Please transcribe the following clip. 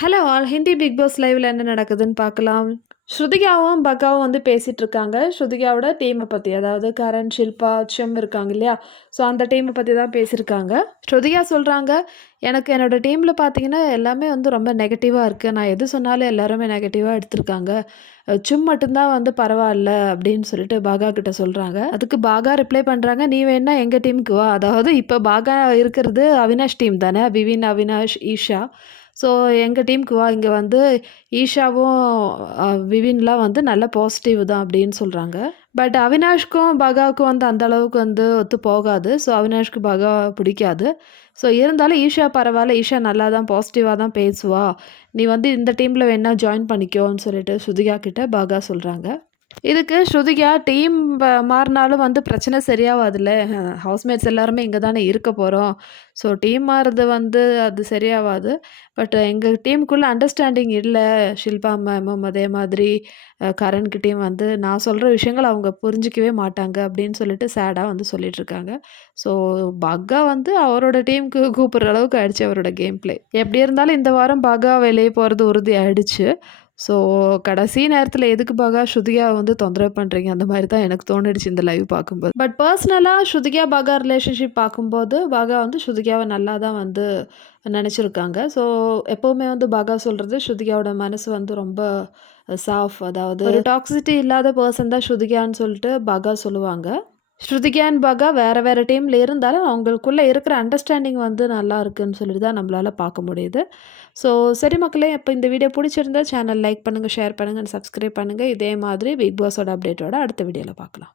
Hello all Hindi Bigg Boss லைவ்ல என்ன நடக்குதுன்னு பார்க்கலாம். ஸ்ருதிகாவும், பக்காவும் வந்து பேசிட்டு இருக்காங்க. ஸ்ருதிகாவோட டீம பத்தி. அதாவது கரண், ஷில்பா, அச்சம் இருக்காங்க இல்லையா? ஸோ அந்த டீம பத்தி தான் பேசியிருக்காங்க. ஸ்ருதிகா சொல்றாங்க, "எனக்கு என்னோட டீம்ல பார்த்தீங்கன்னா, எல்லாமே வந்து ரொம்ப நெகட்டிவா இருக்கு. நான் எது சொன்னாலும் எல்லாருமே நெகட்டிவா எடுத்திருக்காங்க. சும் மட்டும் தான் வந்து பரவால்ல." அப்படின்னு சொல்லிட்டு பாகா கிட்ட சொல்றாங்க. அதுக்கு பாகா ரிப்ளை பண்றாங்க, "நீ வேணா எங்க டீமுக்கு வா." அதாவது இப்ப பாகா இருக்கிறது அவினாஷ் டீம் தானே. விவின், அவினாஷ், ஈஷா. ஸோ எங்க டீமுக்கு வா. இங்க வந்து ஈஷாவும், விவின்லாம் வந்து நல்ல பாசிட்டிவ் தான் அப்படின்னு சொல்றாங்க. பட் அவினாஷ்க்கும், பகாவுக்கும் வந்து அந்த அளவுக்கு வந்து ஒத்து போகாது. ஸோ அவினாஷ்க்கு பகா பிடிக்காது. ஸோ இருந்தாலும் ஈஷா பரவால்ல. ஈஷா நல்லா தான் பாசிட்டிவா தான் பேசுவா. நீ வந்து இந்த டீம்ல வேணா ஜாயின் பண்ணிக்கோன்னு சொல்லிட்டு ஸ்ருதிகா கிட்ட பகா சொல்றாங்க. இதுக்கு ஸ்ருதிகா டீம் மாறுனாலும் வந்து பிரச்சனை சரியாவாதுல்ல. ஹவுஸ்மேட்ஸ் எல்லாருமே இங்க தானே இருக்க போறோம். ஸோ டீம் மாறுறது வந்து அது சரியாவாது. பட் எங்க டீமுக்குள்ள அண்டர்ஸ்டாண்டிங் இல்ல. ஷில்பா மேமும் அதே மாதிரி கரண்கிட்டயும் வந்து நான் சொல்ற விஷயங்கள அவங்க புரிஞ்சுக்கவே மாட்டாங்க அப்படின்னு சொல்லிட்டு சேடா வந்து சொல்லிட்டுருக்காங்க. ஸோ பக்கா வந்து அவரோட டீமுக்கு கூப்பிடுற அளவுக்கு ஆயிடுச்சு அவரோட கேம் பிளே. எப்படி இருந்தாலும் இந்த வாரம் பகா வெளியே போறது உறுதி ஆயிடுச்சு. ஸோ, கடைசி நேரத்தில எதுக்கு பாகா ஸ்ருதிகாவ வந்து தொந்தரவு பண்றீங்க? அந்த மாரி தான் எனக்கு தோணிடுச்சு இந்த லைவ் பார்க்கும்போது. பட் பர்சனலா ஸ்ருதிகா, பாகா ரிலேஷன்ஷிப் பார்க்கும்போது, பாகா வந்து ஸ்ருதிகாவ நல்லா தான் வந்து நெனச்சிருக்காங்க. ஸோ, எப்பவுமே வந்து பாகா சொல்றது ஸ்ருதிகாவோட மனசு வந்து ரொம்ப அதாவது ஒரு டாக்ஸிசிட்டி இல்லாத பெர்சன் தான் ஸ்ருதிகான்னு சொல்லிட்டு பாகா சொல்லுவாங்க. ஸ்ருதிகா அண்ட் பாகா வேற வேற டீம்ல இருந்தாலும், அவங்களுக்குள்ள இருக்கிற அண்டர்ஸ்டாண்டிங் வந்து நல்லா இருக்குன்னு சொல்லிட்டு தான் நம்மளால பார்க்க முடியுது. ஸோ சரி மக்களே, அப்போ இந்த வீடியோ பிடிச்சிருந்தா சேனல் லைக் பண்ணுங்க, ஷேர் பண்ணுங்க, அண்ட் சப்ஸ்கிரைப் பண்ணுங்க. இதே மாதிரி பிக் பாஸோட அப்டேட்டோட அடுத்த வீடியோல பார்க்கலாம்.